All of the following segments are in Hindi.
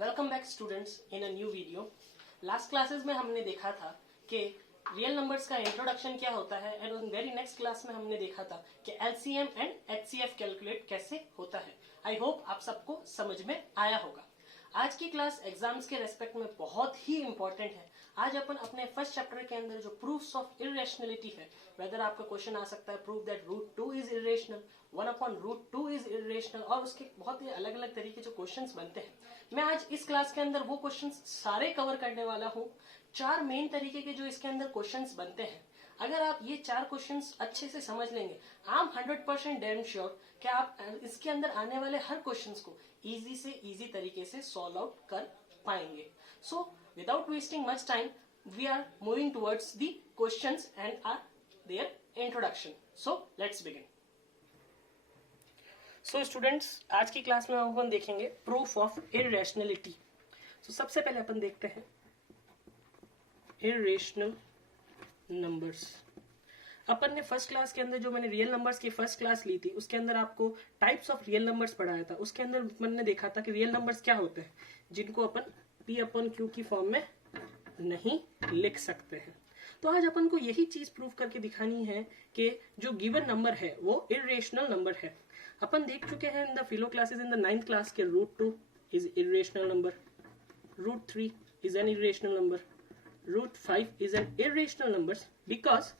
Welcome back students in a new video. Last classes में हमने देखा था कि रियल नंबर्स का इंट्रोडक्शन क्या होता है एंड वेरी नेक्स्ट क्लास में हमने देखा था कि एलसीएम एंड एचसीएफ कैलकुलेट कैसे होता है। आई होप आप सबको समझ में आया होगा। आज की क्लास एग्जाम्स के रेस्पेक्ट में बहुत ही इंपॉर्टेंट है। आज अपन अपने फर्स्ट चैप्टर के अंदर जो प्रूफ्स ऑफ इररेशनलिटी है, वेदर आपका क्वेश्चन आ सकता है prove that root 2 is irrational, 1/√2 is irrational, और उसके बहुत ही अलग अलग तरीके जो क्वेश्चंस बनते हैं। मैं आज इस क्लास के अंदर वो क्वेश्चंस सारे कवर करने वाला हूँ। 4 मेन तरीके के जो इसके अंदर क्वेश्चंस बनते हैं, अगर आप ये 4 क्वेश्चंस अच्छे से समझ लेंगे, आई एम 100% डैम श्योर कि आप इसके अंदर आने वाले हर क्वेश्चंस को इजी से इजी तरीके से सॉल्व आउट कर पाएंगे। So without wasting much time we are moving towards the questions and are their introduction. So let's begin. So students, आज की क्लास में अपन देखेंगे प्रूफ ऑफ इररेशनलिटी। सो सबसे पहले अपन देखते हैं इररेशनल नंबर्स। अपन ने फर्स्ट क्लास के अंदर जो मैंने रियल नंबर्स की फर्स्ट क्लास ली थी, उसके अंदर आपको टाइप्स ऑफ रियल नंबर्स पढ़ाया था। उसके अंदर मैंने देखा था कि रियल नंबर्स क्या होते हैं जिनको अपन P/Q की फॉर्म में नहीं लिख सकते हैं। तो आज अपन को यही चीज प्रूव करके दिखानी है कि जो गिवन नंबर है वो इररेशनल नंबर है। अपन देख चुके हैं in the फिलो classes in the 9th class के √2 is irrational number, √3 is an irrational number, √5 is an irrational numbers because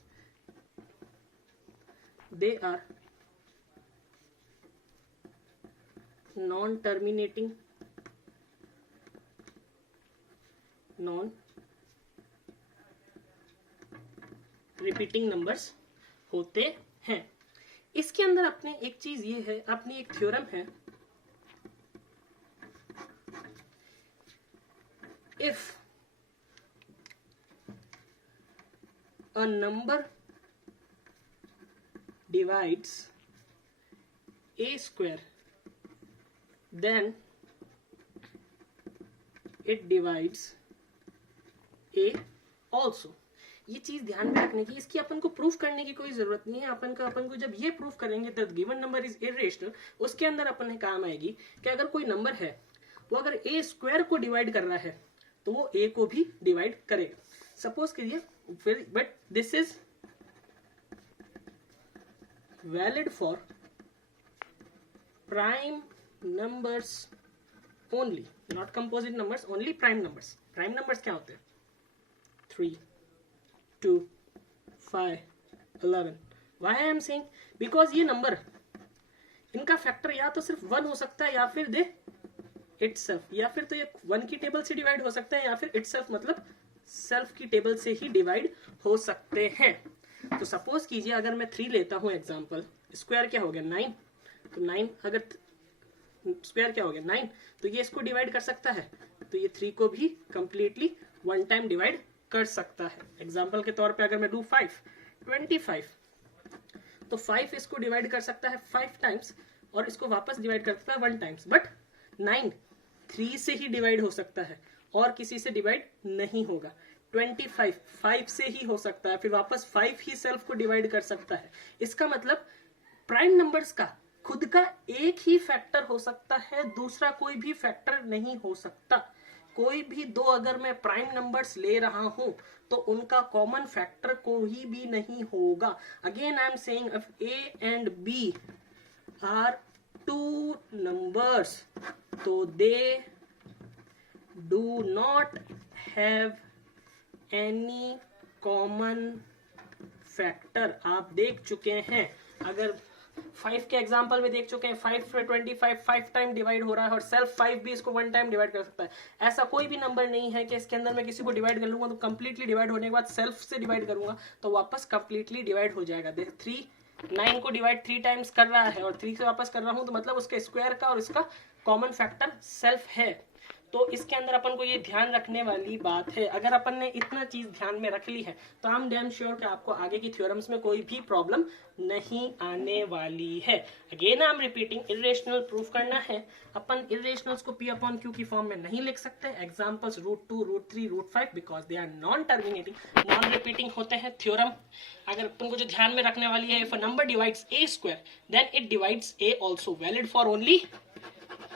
they are non-terminating, non-repeating numbers होते हैं। इसके अंदर अपने एक चीज ये है, अपनी एक थ्योरम है, if a number divides a square then it divides a also। ये चीज ध्यान में रखने की, इसकी अपन को प्रूफ करने की कोई जरूरत नहीं है। अपन को जब ये प्रूफ करेंगे that given number is irrational, उसके अंदर अपन काम आएगी कि अगर कोई नंबर है वो अगर a स्क्वायर को डिवाइड कर रहा है तो वो a को भी डिवाइड करेगा। सपोज करिए, but this is valid for prime numbers only, not composite numbers, only prime numbers। prime numbers क्या होते हैं? 3, 2, 5, 11। Why I am saying? because ये नंबर, इनका फैक्टर या तो सिर्फ 1 हो सकता है या फिर दे itself, या फिर तो ये 1 की टेबल से डिवाइड हो सकता है या फिर itself मतलब सेल्फ की टेबल से ही डिवाइड हो सकते हैं। तो सपोज कीजिए अगर मैं 3 लेता हूं एग्जांपल, स्क्वायर क्या हो गया 9, तो 9 अगर स्क्वायर क्या हो गया 9, तो ये इसको डिवाइड कर सकता है, तो ये 3 को भी कंप्लीटली 1 टाइम डिवाइड कर सकता है। एग्जांपल के तौर पे अगर मैं डू 5, 25, तो 5 इसको डिवाइड कर सकता है 5 टाइम्स और इसको वापस डिवाइड कर सकता है 1 टाइम्स। बट 9 3 से ही डिवाइड हो सकता है और किसी से डिवाइड नहीं होगा। 25 5 से ही हो सकता है, फिर वापस 5 ही सेल्फ को डिवाइड कर सकता है। इसका मतलब प्राइम नंबर्स का खुद का एक ही फैक्टर हो सकता है, दूसरा कोई भी फैक्टर नहीं हो सकता। कोई भी 2 अगर मैं प्राइम नंबर्स ले रहा हूं तो उनका कॉमन फैक्टर कोई भी नहीं होगा। Again I am saying if A and B are 2 numbers तो they do not have any common factor। आप देख चुके हैं, अगर 5 के एग्जांपल में देख चुके हैं, 5 से 25 5 टाइम डिवाइड हो रहा है और सेल्फ 5 भी इसको 1 टाइम डिवाइड कर सकता है। ऐसा कोई भी नंबर नहीं है कि इसके अंदर मैं किसी को डिवाइड कर लूंगा तो कंप्लीटली डिवाइड होने के बाद सेल्फ से डिवाइड करूंगा तो वापस कंप्लीटली डिवाइड हो जाएगा। 3 9 को डिवाइड 3 टाइम्स कर रहा है और 3 से वापस कर रहा हूं तो मतलब उसके स्क्वायर का और इसका कॉमन फैक्टर सेल्फ है। तो इसके अंदर अपन को ये ध्यान रखने वाली बात है। अगर अपन ने इतना चीज ध्यान में रख ली है तो आई एम डैम श्योर कि आपको आगे की थ्योरम्स में कोई भी प्रॉब्लम नहीं आने वाली है। Again I am repeating, irrational proof करना है, अपन इररेशनल्स को P/Q की फॉर्म में नहीं लिख सकते। Examples √2, √3, √5 because they are non terminating, non repeating होते हैं। थ्योरम अगर अपन को जो ध्यान में रखने वाली है, if a number divides a square then it divides a also, valid for only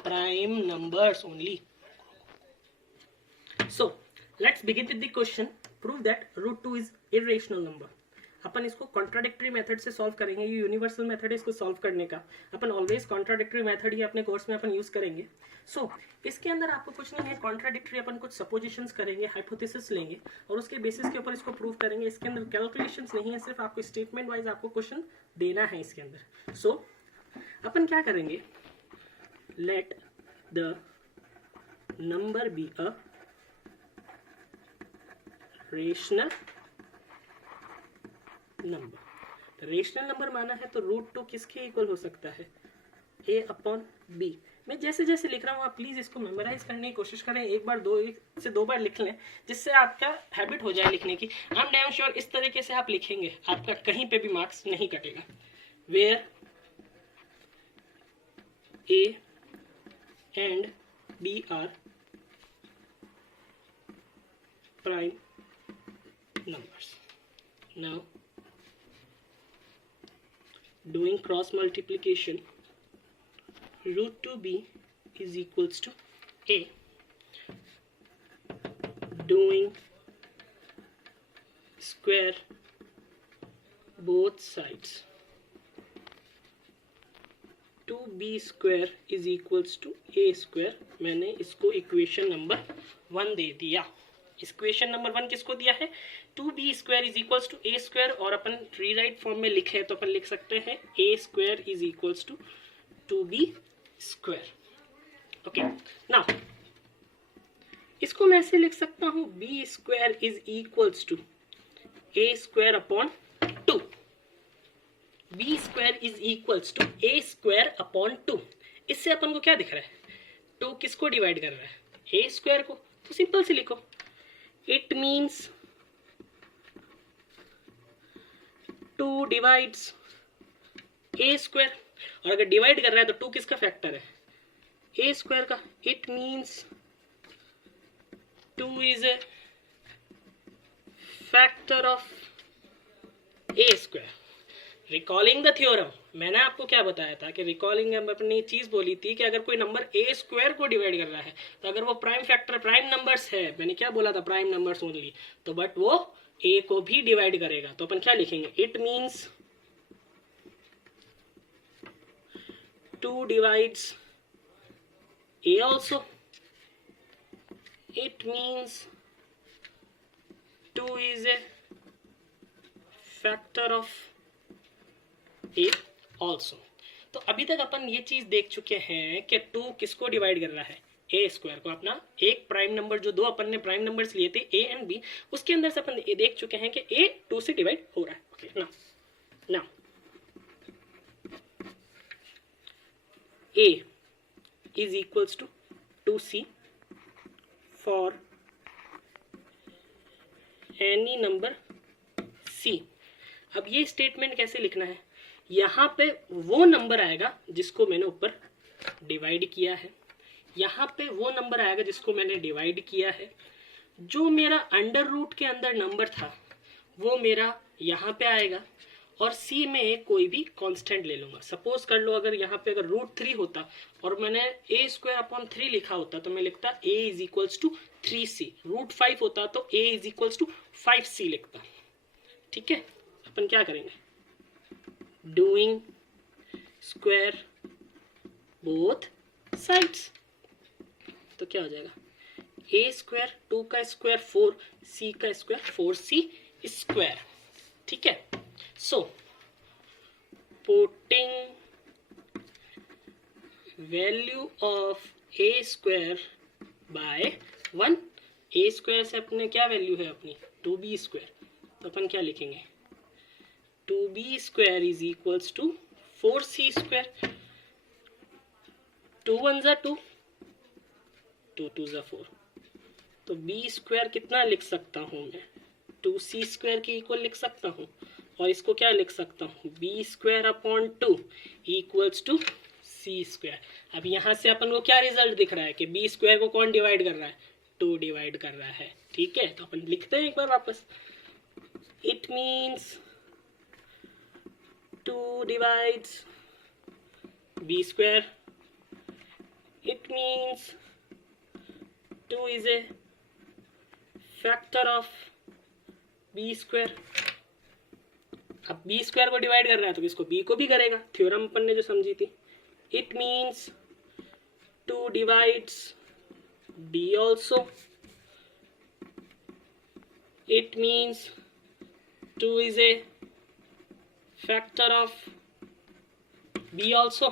prime numbers only. So let's begin with the question. Prove that root 2 is irrational number. अपन इसको कॉन्ट्राडिक्टरी मेथड से सॉल्व करेंगे. ये यूनिवर्सल मेथड है इसको सॉल्व करने का. अपन ऑलवेज कॉन्ट्राडिक्टरी मेथड ही अपने कोर्स में अपन यूज करेंगे. सो इसके अंदर आपको कुछ नहीं है कॉन्ट्राडिक्टरी. अपन कुछ सपोजिशंस करेंगे, हाइपोथेसिस लेंगे और उसके बेसिस के ऊपर इसको प्रूव करेंगे. इसके अंदर कैलकुलेशंस नहीं है, सिर्फ आपको स्टेटमेंट वाइज आपको क्वेश्चन देना है इसके अंदर. सो अपन क्या करेंगे, late the number be a rational number. Rational number माना है तो रूट 2 किसके इक्वल हो सकता है, a अपॉन b. मैं जैसे जैसे लिख रहा हूँ आप प्लीज इसको मेमोराइज करने की कोशिश करें. एक से दो बार लिख लें जिससे आपका हैबिट हो जाए लिखने की. आई एम डैम श्योर इस तरीके से आप लिखेंगे आपका कहीं पे भी मार्क्स नहीं कटेगा. Where a and b are prime numbers. Now doing cross multiplication, root 2b is equals to a. Doing square both sides, 2b square is equals to a square. मैंने इसको इक्वेशन नंबर 1 दे दिया. इक्वेशन नंबर 1 किसको दिया है, 2b square is equals to a square. और अपन रीराइट फॉर्म में लिखे तो अपन लिख सकते हैं a square is equals to 2b square. Okay, now इसको मैं ऐसे लिख सकता हूं b square is equals to a square upon 2. b square is equals to a square upon 2. इससे अपन को क्या दिख रहा है, 2 किसको डिवाइड कर रहा है, a स्क्वायर को. तो सिंपल से लिखो, it means 2 divides a square. और अगर डिवाइड कर रहा है तो 2 किसका फैक्टर है, a स्क्वायर का. it means 2 is a factor of a square. Recalling the theorem, मैंने आपको क्या बताया था कि रिकॉलिंग में अपनी चीज बोली थी कि अगर कोई नंबर a स्क्वायर को डिवाइड कर रहा है तो अगर वो प्राइम फैक्टर प्राइम नंबर्स है, मैंने क्या बोला था, प्राइम नंबर्स ओनली, तो बट वो a को भी डिवाइड करेगा. तो अपन क्या लिखेंगे, it means 2 divides a also. it means 2 is a factor of a also. तो अभी तक अपन ये चीज देख चुके हैं कि 2 किसको डिवाइड कर रहा है, a स्क्वायर को. अपना एक प्राइम नंबर जो 2 अपन ने प्राइम नंबर्स लिए थे a एंड b, उसके अंदर से अपन ये देख चुके हैं कि a 2 से डिवाइड हो रहा है. Okay, now a is equals to 2c for any number c. अब ये स्टेटमेंट कैसे लिखना है, यहाँ पे वो नंबर आएगा जिसको मैंने ऊपर डिवाइड किया है, यहाँ पे वो नंबर आएगा जिसको मैंने डिवाइड किया है. जो मेरा अंडर रूट के अंदर नंबर था वो मेरा यहाँ पे आएगा और c में कोई भी कांस्टेंट ले लूंगा. सपोज कर लो अगर यहाँ पे अगर रूट 3 होता और मैंने a स्क्वायर अपॉन 3 लिखा होता तो मैं लिखता a is equals to 3c. Root 5 होता तो a is equals to 5c लिखता. ठीक है, अपन क्या करेंगे, डूइंग स्क्वायर बोथ साइड्स. तो क्या हो जाएगा, a स्क्वायर 2 का स्क्वायर 4, c का स्क्वायर 4c स्क्वायर. ठीक है, so putting value of a square by 1. a square से अपने क्या वैल्यू है अपनी 2b स्क्वायर. तो अपन क्या लिखेंगे, 2b square is equals to 4c square. 2 1 जा 2, 2 2 जा 4. तो b स्क्वायर कितना लिख सकता हूं मैं, 2c स्क्वायर के इक्वल लिख सकता हूं. और इसको क्या लिख सकता हूं, b square upon 2 equals to c square. अब यहां से अपन को क्या रिजल्ट दिख रहा है कि b स्क्वायर को कौन डिवाइड कर रहा है, 2 डिवाइड कर रहा है. ठीक है, तो अपन लिखते हैं एक बार वापस. It means 2 divides b square. It means 2 is a factor of B square. अब बी स्क्वायर को डिवाइड कर रहा है तो इसको बी को भी करेगा, थ्योरम अपन ने जो समझी थी। It means 2 divides d also. It means 2 is a factor of b also.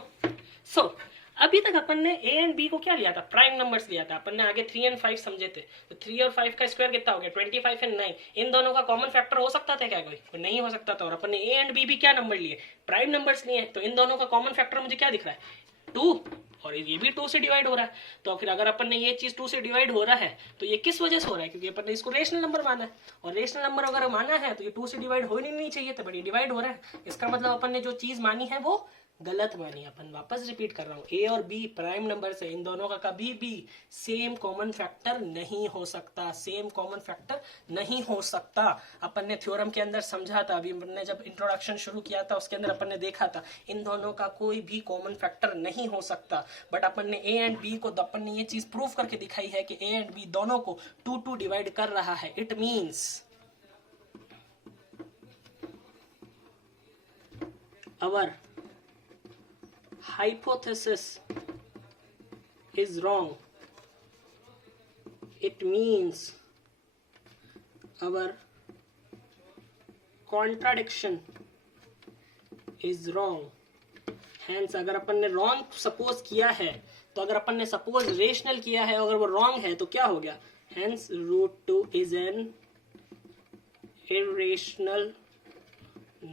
So अभी तक अपन ने a एंड b को क्या लिया था, प्राइम नंबर्स लिया था। अपन ने आगे 3 और 5 समझे थे, तो 3 और 5 का स्क्वायर कितना हो गया, 25 एंड 9। इन दोनों का कॉमन फैक्टर हो सकता था क्या, कोई नहीं हो सकता था। और अपन ने a एंड b भी क्या नंबर लिए, प्राइम नंबर्स लिए, तो इन दोनों का कॉमन फैक्टर मुझे क्या दिख रहा है, 2, और ये भी 2 से डिवाइड हो रहा है। तो फिर अगर अपन ने ये चीज 2 से डिवाइड हो रहा है तो ये किस वजह से हो रहा है, क्योंकि अपन ने इसको रेशनल नंबर माना है, और रेशनल नंबर अगर माना है तो ये 2 से डिवाइड हो ही नहीं चाहिए था, बट ये डिवाइड हो रहा है। इसका मतलब अपन ने जो चीज मानी है वो गलत मानी। अपन वापस रिपीट कर रहा हूँ, ए और बी प्राइम नंबर से, इन दोनों का कभी भी सेम कॉमन फैक्टर नहीं हो सकता, सेम कॉमन फैक्टर नहीं हो सकता। अपन ने थ्योरम के अंदर समझा था, अभी अपन ने जब इंट्रोडक्शन शुरू किया था उसके अंदर अपन ने देखा था इन दोनों का कोई भी कॉमन फैक्टर नहीं हो सकता। बट अपन ने ए एंड बी को, अपन ने ये चीज प्रूव करके दिखाई है कि ए एंड बी दोनों को 2 डिवाइड कर रहा है। It means our hypothesis is wrong. It means our contradiction is wrong. Hence अगर अपन ने wrong सपोज किया है, तो अगर अपन ने सपोज रेशनल किया है, अगर वो wrong है तो क्या हो गया, hence √2 is an irrational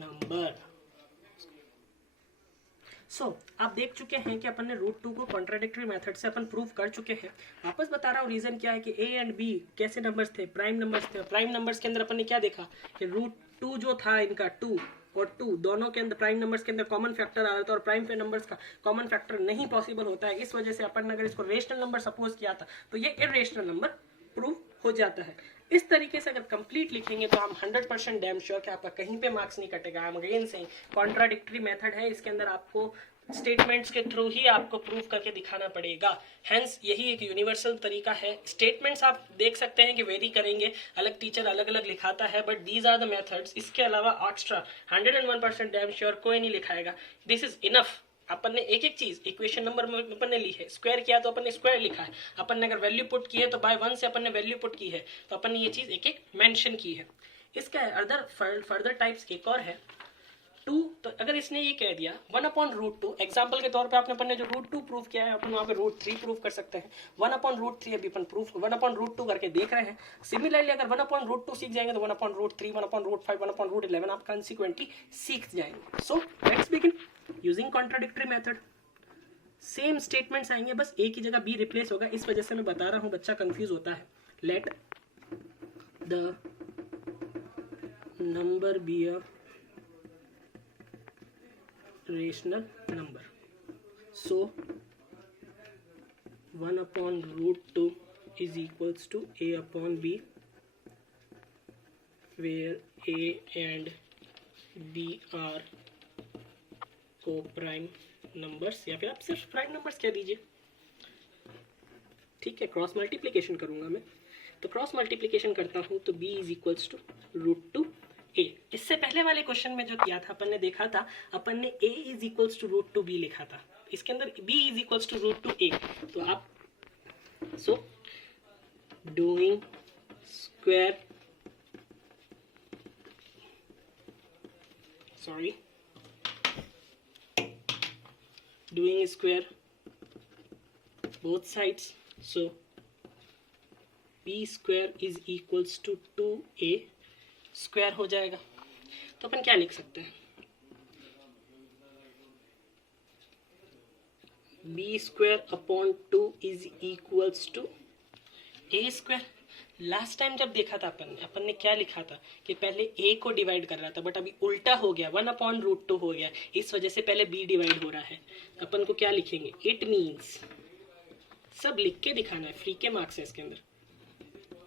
number. आप देख चुके हैं कि अपन ने √2 को कॉन्ट्राडिक्टरी मेथड से अपन प्रूव कर चुके हैं। वापस बता रहा हूँ रीजन क्या है कि ए एंड बी कैसे नंबर्स थे, प्राइम नंबर्स थे। प्राइम नंबर्स के अंदर अपन ने क्या देखा कि √2 जो था इनका 2 और 2 दोनों के अंदर प्राइम नंबर्स के अंदर कॉमन फैक्टर आ रहा था, और प्राइम पे नंबर्स का कॉमन फैक्टर नहीं पॉसिबल होता है। इस वजह से अपन ने अगर इसको रेशनल नंबर सपोज किया था तो ये इरेशनल नंबर प्रूव हो जाता है। इस तरीके से अगर कंप्लीट लिखेंगे तो हम 100% डैम श्योर कि आपका कहीं पे मार्क्स नहीं कटेगा। हम अगेन से कॉन्ट्राडिक्टरी मेथड है, इसके अंदर आपको स्टेटमेंट्स के थ्रू ही आपको प्रूव करके दिखाना पड़ेगा। हेंस यही एक यूनिवर्सल तरीका है। स्टेटमेंट्स आप देख सकते हैं कि वेरी करेंगे, अलग टीचर अलग अलग लिखाता है, but these are the methods. इसके अलावा एक्स्ट्रा 101% डैम श्योर कोई नहीं लिखाएगा। This is enough. अपन ने एक एक चीज इक्वेशन नंबर में अपन ने ली है, स्क्वायर किया तो अपन ने स्क्वायर लिखा है, अपन ने अगर वैल्यू पुट की है तो बाय 1 से अपन ने वैल्यू पुट की है, तो अपन ने ये चीज एक एक मेंशन की है। इसका अदर फर्दर टाइप्स एक और है 2। तो अगर इसने ये कह दिया 1/√2, एग्जाम्पल के तौर पे आपने अपन ने जो √2 प्रूव किया है अपन वहाँ पे √3 प्रूव कर सकते हैं। 1/√3 अभी अपन प्रूफ 1/√2 करके देख रहे हैं। सिमिलरली अगर 1/√2 सीख जाएंगे तो 1/√3, 1/√5, 1/11 आप कंसिक्वेंटली सीख जाएंगे। सो let's begin using contradictory method. Same statements आएंगे, बस एक ही जगह बी रिप्लेस होगा। इस वजह से मैं बता रहा हूँ, बच्चा कंफ्यूज होता है। Let the number be a rational number. So 1/√2 is equals to a upon b, where a and b are co-prime numbers, या फिर आप सिर्फ प्राइम नंबर्स कह दीजिए। ठीक है, क्रॉस मल्टीप्लीकेशन करूंगा मैं, तो क्रॉस मल्टीप्लीकेशन करता हूं तो b is equals to √2 a। इससे पहले वाले क्वेश्चन में जो किया था अपन ने देखा था, अपन ने a is equals to √2 b लिखा था, इसके अंदर b is equals to √2 a। तो आप so doing square both sides, so b square is equals to 2a square हो जाएगा। तो अपन क्या लिख सकते हैं, B square upon 2 is equals to A square. Last time जब देखा था अपन ने क्या लिखा था कि पहले a को डिवाइड कर रहा था, बट अभी उल्टा हो गया, 1/√2 हो गया। इस वजह से पहले b डिवाइड हो रहा है। अपन को क्या लिखेंगे, इट मीन्स सब लिख के दिखाना है, फ्री के मार्क्स है इसके अंदर।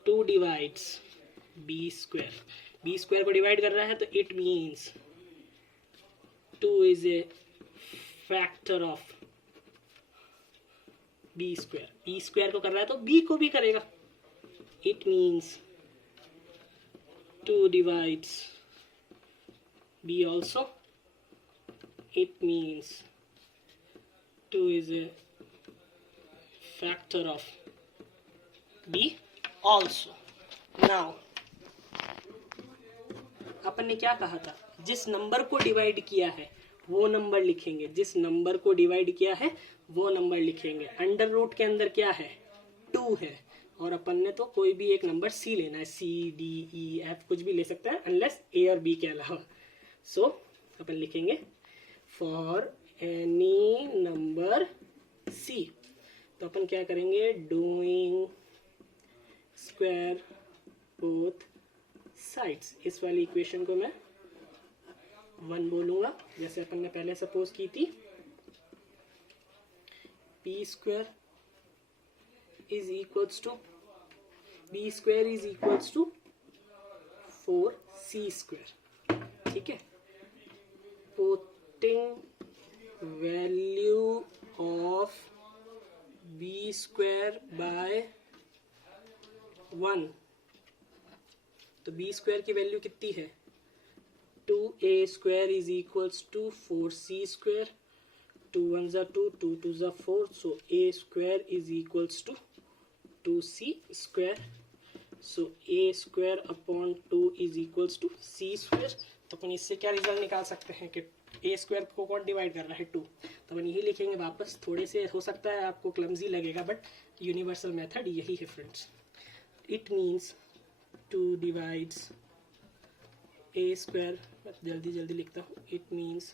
2 डिवाइड्स बी स्क्वायर को डिवाइड कर रहा है, तो it means 2 is A factor of B square. B square को कर रहा है तो बी को भी करेगा। It means 2 divides b also, it means 2 is a factor of b also. Now अपन ने क्या कहा था, जिस नंबर को डिवाइड किया है वो नंबर लिखेंगे, जिस नंबर को डिवाइड किया है वो नंबर लिखेंगे. अंडर रूट के अंदर क्या है, 2 है, और अपन ने तो कोई भी एक नंबर c लेना है, c d e f कुछ भी ले सकते हैं अनलेस a और b के अलावा. सो अपन लिखेंगे फॉर एनी नंबर c. तो अपन क्या करेंगे, डूइंग स्क्वायर बोथ साइड्स. इस वाली इक्वेशन को मैं 1 बोलूंगा, जैसे अपन ने पहले सपोज की थी. p square is equals to b square is equals to 4c square. ठीक है, putting value of b square by 1. तो b स्क्वायर की वैल्यू कितनी है, 2a square is equals to 4c square. 2 1s are 2, 2 2s are 4, so a square is equals to 2c square. So a square upon 2 is equals to c square. तो अपन इससे क्या रिजल्ट निकाल सकते हैं कि a स्क्वायर को कौन डिवाइड कर रहा है, 2. तो अपन यही लिखेंगे वापस. थोड़े से हो सकता है आपको क्लमजी लगेगा, बट यूनिवर्सल मेथड यही है friends. It means 2 divides a square, जल्दी जल्दी लिखता हूँ. It means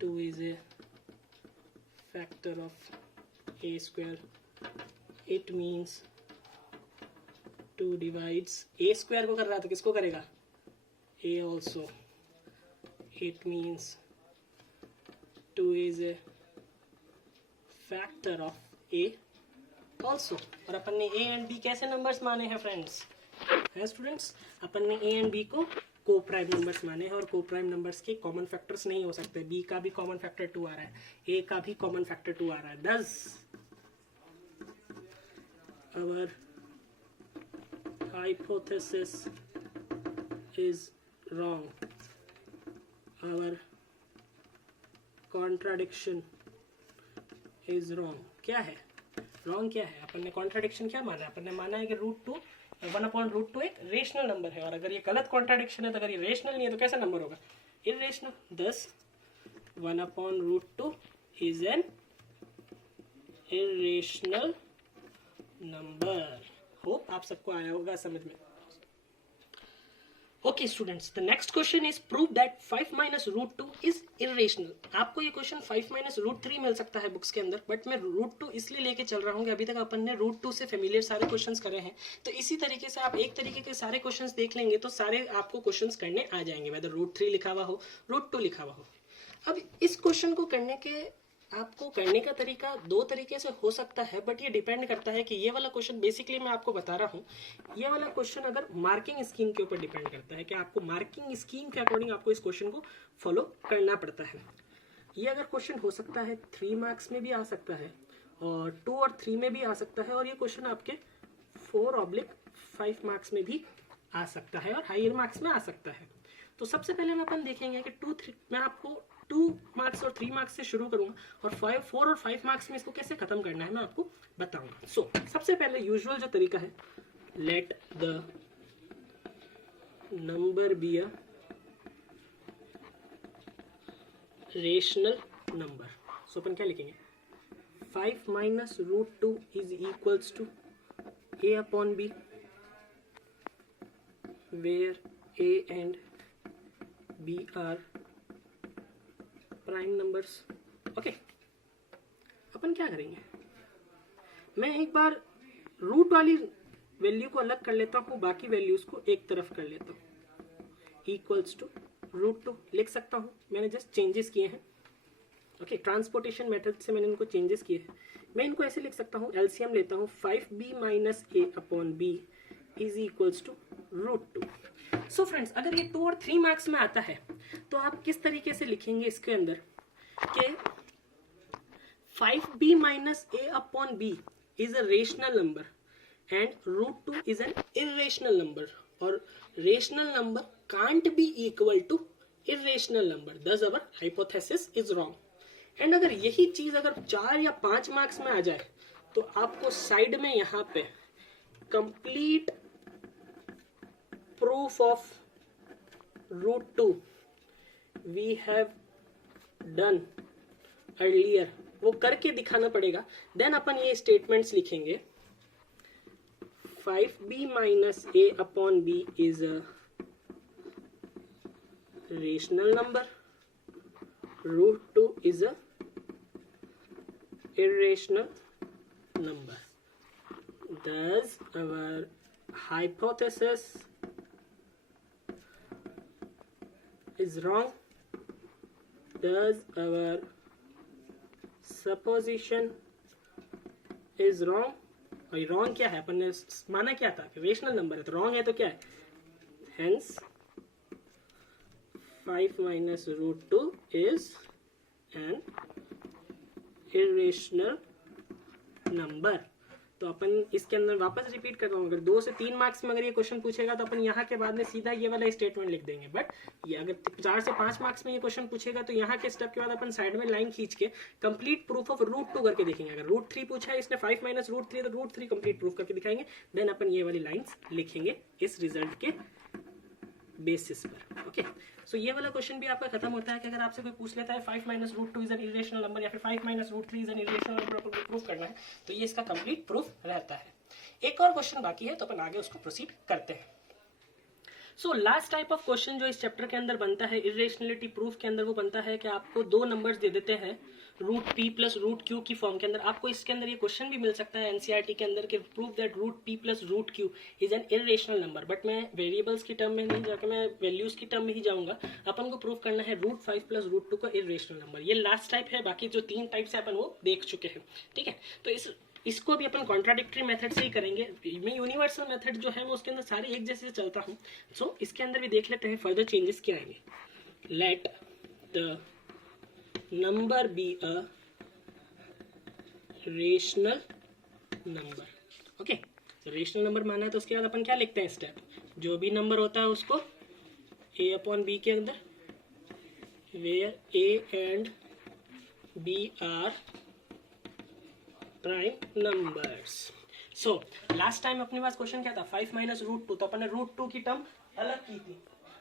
2 is A factor of a square. It means 2 divides a square को कर रहा था, किसको करेगा, a also. It means 2 is a factor of a also. और अपन ने a and b कैसे नंबर्स माने हैं फ्रेंड्स, है स्टूडेंट्स. अपन ने a and b को को प्राइम नंबर्स माने हैं, और को प्राइम नंबर्स के कॉमन फैक्टर्स नहीं हो सकते. b का भी कॉमन फैक्टर 2 आ रहा है, a का भी कॉमन फैक्टर 2 आ रहा है. thus our hypothesis is wrong. our contradiction is wrong. क्या है wrong, क्या है, अपन ने contradiction क्या माना है, अपन ने माना है कि √2 1/√2 एक रेशनल नंबर है. और अगर ये गलत कॉन्ट्राडिक्शन है, तो अगर ये रेशनल नहीं है तो कैसा नंबर होगा, irrational. thus 1/√2 is an irrational number. Hope आप सबको आया होगा समझ में. Okay students, the next question is prove that 5 minus √2 is irrational. आपको ये क्वेश्चन 5 minus √3 मिल सकता है बुक्स के अंदर, बट मैं √2 इसलिए लेके चल रहा हूँ कि अभी तक अपन ने √2 से फेमिलियर सारे क्वेश्चंस करे हैं. तो इसी तरीके से आप एक तरीके के सारे क्वेश्चंस देख लेंगे तो सारे आपको क्वेश्चंस करने आ जाएंगे, वेदर √3 लिखा हुआ हो, √2 लिखा हुआ हो. अब इस क्वेश्चन को करने के आपको करने का तरीका 2 तरीके से हो सकता है, बट ये डिपेंड करता है कि ये वाला क्वेश्चन बेसिकली मैं आपको बता रहा हूँ, ये वाला क्वेश्चन अगर मार्किंग स्कीम के ऊपर डिपेंड करता है कि आपको मार्किंग स्कीम के अकॉर्डिंग आपको इस क्वेश्चन को फॉलो करना पड़ता है. ये अगर क्वेश्चन हो सकता है 3 मार्क्स में भी आ सकता है, और 2 और 3 में भी आ सकता है, और ये क्वेश्चन आपके 4/5 मार्क्स में भी आ सकता है, और हायर मार्क्स में आ सकता है. तो सबसे पहले हम अपन देखेंगे कि 2 3 मैं आपको 2 मार्क्स और 3 मार्क्स से शुरू करूंगा, और 4 और 5 मार्क्स में इसको कैसे खत्म करना है मैं आपको बताऊंगा. सो सबसे पहले यूजुअल जो तरीका है, let the number be a rational number. So अपन क्या लिखेंगे, 5 minus √2 is equals to a/b, where a and b are prime numbers. Okay, अपन क्या करेंगे, मैं एक बार रूट वाली वैल्यू को अलग कर लेता हूँ, बाकी वैल्यूज को एक तरफ कर लेता हूँ. इक्वल्स टू √2 लिख सकता हूँ, मैंने जस्ट चेंजेस किए हैं. ओके, ट्रांसपोर्टेशन मेथड से मैंने इनको चेंजेस किए हैं. मैं इनको ऐसे लिख सकता हूँ, एलसीएम लेता हूँ, 5b minus a/b is equals to √2. So friends, अगर ये 2 और 3 मार्क्स में आता है तो आप किस तरीके से लिखेंगे इसके अंदर कि 5b minus a/b is a rational number and √2 is an irrational number. और rational number can't be equal to irrational number, thus our hypothesis is wrong. And अगर यही चीज अगर 4 या 5 मार्क्स में आ जाए तो आपको साइड में यहां पे complete proof of √2 we have done earlier वो करके दिखाना पड़ेगा। देन अपन ये स्टेटमेंट्स लिखेंगे 5b minus a upon b is a rational number, √2 is a irrational number. Thus our hypothesis is wrong. Thus our supposition is wrong. और रॉन्ग क्या है, अपन ने माना क्या था कि रेशनल नंबर है, तो रॉन्ग है तो क्या है, hence 5 minus √2 is an irrational number। तो अपन इसके अंदर वापस रिपीट कर रहा हूँ, अगर 2 से 3 मार्क्स में अगर ये क्वेश्चन पूछेगा तो अपन यहाँ के बाद में सीधा ये वाला स्टेटमेंट लिख देंगे। बट ये अगर 4 से 5 मार्क्स में ये क्वेश्चन पूछेगा तो यहाँ के स्टेप के बाद अपन साइड में लाइन खींच के कंप्लीट प्रूफ ऑफ √2 करके देखेंगे। अगर √3 पूछा है इसने 5 minus √3 तो √3 कंप्लीट प्रूफ करके दिखाएंगे। देन अपन ये वाली लाइन्स लिखेंगे इस रिजल्ट के बेसिस पर। ओके, सो ये वाला क्वेश्चन भी आपका खत्म होता है कि अगर आपसे कोई पूछ लेता है 5 minus √2 is an irrational number या फिर 5 minus √3 is an irrational number, आपको प्रूफ करना है तो ये इसका कंप्लीट प्रूफ रहता है। एक और क्वेश्चन बाकी है तो अपन आगे उसको प्रोसीड करते हैं। So last type of question जो इस चैप्टर के अंदर बनता है इरेशनलिटी प्रूफ के अंदर, वो बनता है कि आपको 2 नंबर्स दे देते हैं √p + √q की फॉर्म के अंदर। आपको इसके अंदर ये क्वेश्चन भी मिल सकता है एनसीईआरटी के अंदर कि proof that √p + √q is an irrational number. But मैं वेरिएबल्स की टर्म में नहीं जाकर मैं वैल्यूज की टर्म में ही जाऊंगा। अपन को प्रूफ करना है √5 + √2 का इरेशनल नंबर। ये लास्ट टाइप है, बाकी जो 3 टाइप से अपन वो देख चुके हैं। ठीक है, तो इसको भी अपन कॉन्ट्राडिक्टरी मेथड से ही करेंगे। मैं यूनिवर्सल मेथड जो है मैं उसके अंदर सारे एक जैसे चलता हूँ। सो इसके अंदर भी देख लेते हैं फर्दर चेंजेस क्या आएंगे। Late the number be a rational number. Okay, rational number माना है तो उसके बाद अपन क्या लिखते हैं स्टेप, जो भी नंबर होता है उसको a/b के अंदर where a and b are prime numbers. So last time अपने पास क्वेश्चन क्या था 5 minus √2, तो अपन ने √2 की टर्म अलग की थी,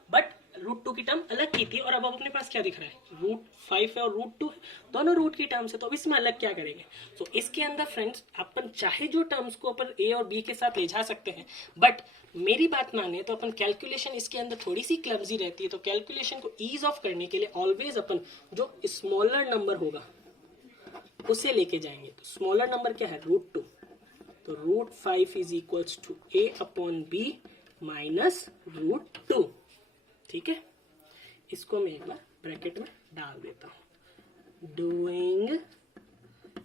बट √2 की टर्म अलग की थी और अब अपने पास क्या दिख रहा है √5 है और √2 है, दोनों रूट की टर्म्स है। तो अब इसमें अलग क्या करेंगे। तो इसके अंदर फ्रेंड्स अपन चाहे जो टर्म्स को अपन a और b के साथ ले जा सकते हैं, बट मेरी बात माने तो अपन कैलकुलेशन इसके अंदर थोड़ी सी क्लमजी रहती है। तो कैलकुलेशन को ईज ऑफ करने के लिए ऑलवेज अपन जो स्मॉलर नंबर होगा उसे लेके जाएंगे। तो स्मॉलर नंबर क्या है √2, तो √5 is equals to a/b minus √2। ठीक है, इसको मैं एक बार ब्रैकेट में डाल देता हूं। Doing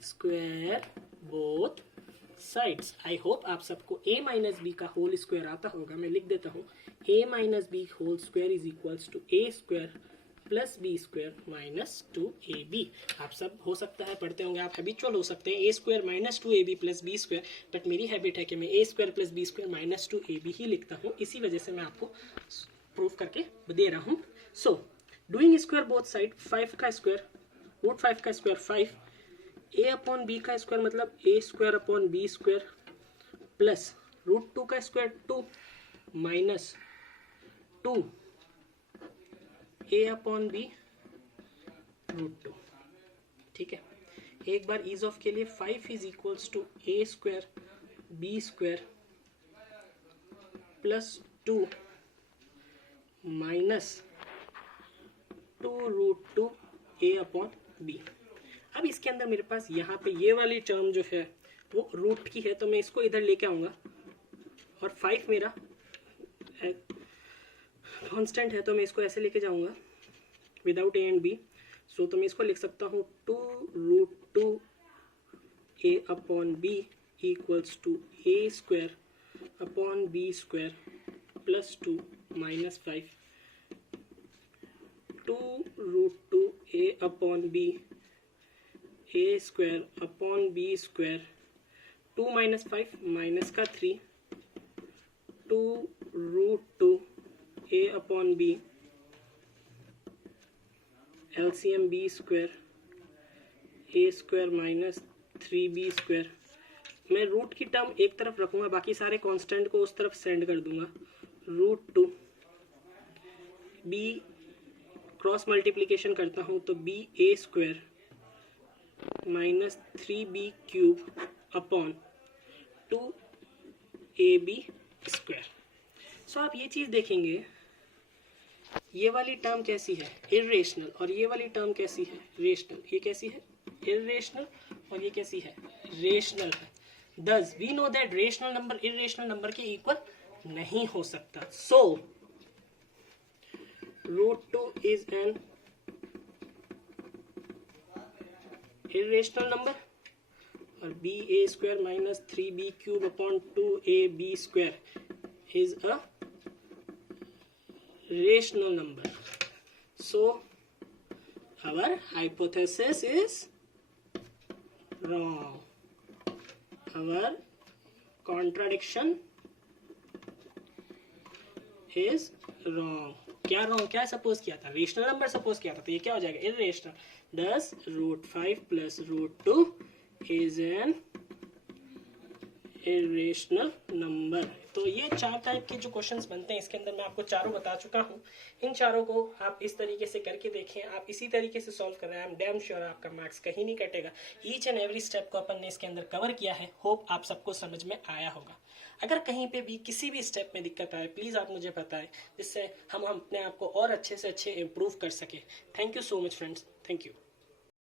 square both sides. I hope आप सबको a माइनस बी का होल स्क्वायर आता होगा। मैं लिख देता हूं a minus B whole square is equals to a square plus B square minus 2ab। आप सब हो सकता है पढ़ते होंगे, आप हैबिचुअल हो सकते हैं a square minus 2ab plus B square, but मेरी हैबिट है कि मैं a square plus B square minus 2ab ही लिखता हूँ। इसी वजह से मैं आपको प्रूफ करके दे रहा हूँ। सो डूइंग स्क्वायर बोथ साइड 5 का स्क्वायर √5 का स्क्वायर 5, a/b का स्क्वायर मतलब a square / b square plus √2 का स्क्वायर 2 माइनस 2 a/b √2। ठीक है, एक बार ईज ऑफ के लिए 5 is equals to a square b square plus 2 minus 2 √2 a/b। अब इसके अंदर मेरे पास यहाँ पे ये वाली टर्म जो है वो रूट की है, तो मैं इसको इधर लेके आऊंगा और 5 मेरा कांस्टेंट है तो मैं इसको ऐसे लेके जाऊंगा without a and b। So तो मैं इसको लिख सकता हूँ 2 √2 a/b equals to a square / b square plus 2 minus 5 2 √2 a/b a square / b square 2 minus 5 minus का 3 2 a upon b LCM b square a square minus 3b square. मैं रूट की टर्म एक तरफ रखूंगा, बाकी सारे कांस्टेंट को उस तरफ सेंड कर दूंगा। √2 b क्रॉस मल्टीप्लिकेशन करता हूं तो b a square minus 3b cube upon 2ab square. So आप ये चीज देखेंगे, ये वाली टर्म कैसी है, इर्रेशनल, और ये वाली टर्म कैसी है, रेशनल। ये कैसी है, इर्रेशनल, और ये कैसी है, रेशनल है। Thus we know that rational number irrational number के इक्वल नहीं हो सकता। So √2 is an irrational number और ba square minus 3b cube upon 2ab square is a rational number. So our hypothesis is wrong. Our contradiction is wrong. क्या wrong, क्या सपोज किया था, रेशनल नंबर सपोज किया था, तो ये क्या हो जाएगा, irrational. Thus √5 plus √2 is an irrational number। तो ये 4 टाइप के जो क्वेश्चंस बनते हैं, इसके अंदर मैं आपको चारों बता चुका हूँ। इन चारों को आप इस तरीके से करके देखें, आप इसी तरीके से सॉल्व कर रहे हैं, आई एम डैम श्योर आपका मार्क्स कहीं नहीं कटेगा। ईच एंड एवरी स्टेप को अपन ने इसके अंदर कवर किया है। होप आप सबको समझ में आया होगा। अगर कहीं पे भी किसी भी स्टेप में दिक्कत आए, प्लीज़ आप मुझे बताएं, जिससे हम अपने आप को और अच्छे से अच्छे इम्प्रूव कर सके। Thank you so much friends, thank you.